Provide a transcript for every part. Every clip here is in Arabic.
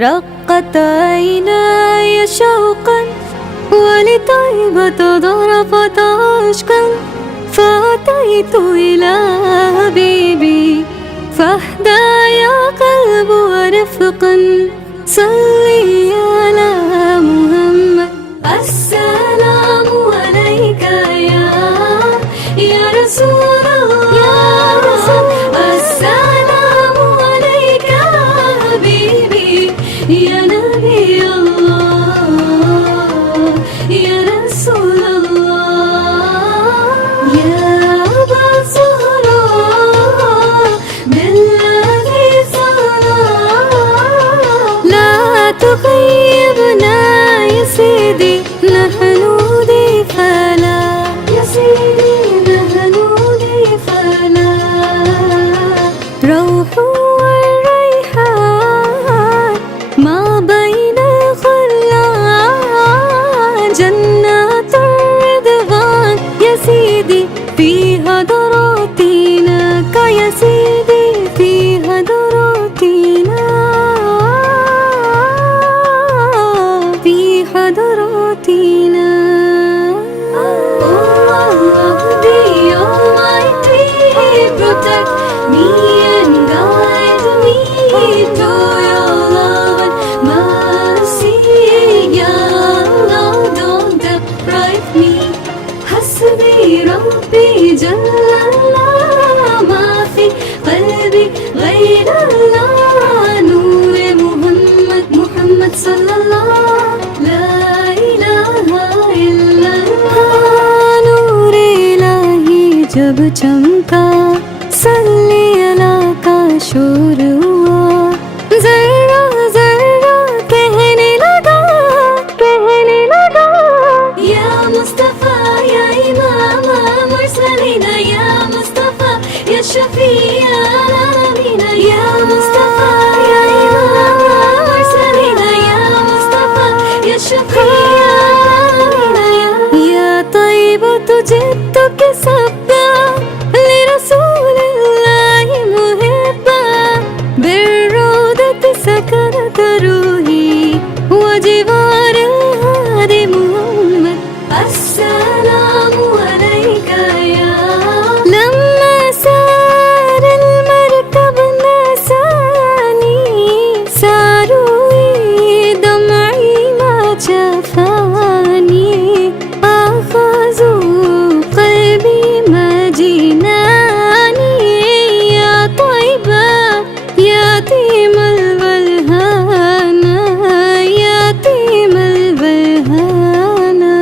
رقت عيناي شوقا ولطيبة ضربت عشقا، فأتيت إلى حبيبي فاهدى يا قلب ورفقا. صلي على محمد. السلام عليك يا رسول الله. السلام عليك حبيبي يا نبي الله يا رسول الله. يا أبا الزهراء بالذي صنع، لا تغيبنا يا سيدي نحن ضيفنا، يا سيدي نحن ضيفنا. روح والريحان ما بين الخلان، جنات الرضوان يا سيدي في حضراتنا، يا سيدي في حضراتنا، في حضراتنا. Oh the Almighty, protect me and guide me to your love and mercy. Ya Allah, don't deprive me. حسبي ربي جل الله، ما في قلبي غير الله. نور محمد صلى الله، لا إله إلا الله. نور इलाही जब चमका, सल्ली अला का शोर हुआ, जरा जरा कहने लगा या मुस्तफा या इमाम मुरसलीन, या मुस्तफा या शफीअ आलमीन, या मुस्तफा या इमाम मुरसलीन, या मुस्तफा या शफीअ आलमीन. या तय्यबा जिद्दुक सब्बा लिरसूलिल्लाहि मुहिब्बा, बिर्रौदति सकनत रूही वजिवार हादी मुहम्मद. अस्सलामु अलैका या लम्मा सार المركب نساني، ساروي دمعي ما جفاني، أخذوا قلبي ما جناني. يا طيبة يتيم الولهانا، يتيم الولهانا.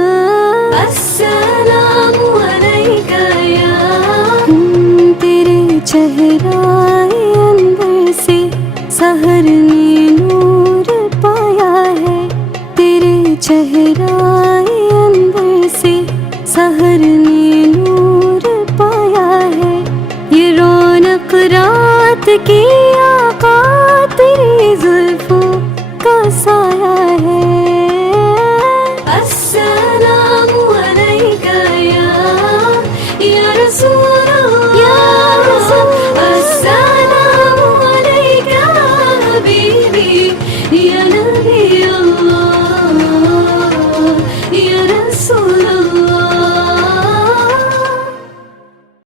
السلام عليك يا तेरे चेहराए अंबर से सहर ने नूर पाया है, तेरे चेहराए अंबर से सहर ने नूर पाया है. ये रौनक रात की